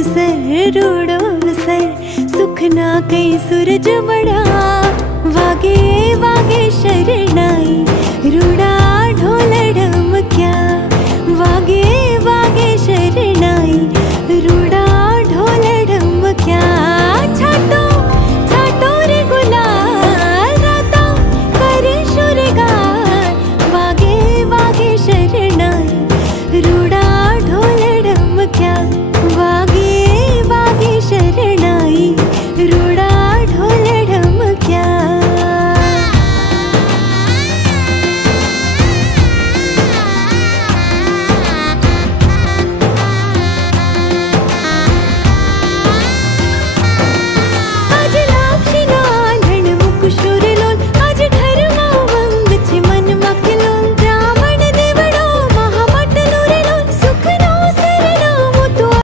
अवसर रूड़ो अवसर सुख ना कई सूरज मड़ा वागे वागे शरणाई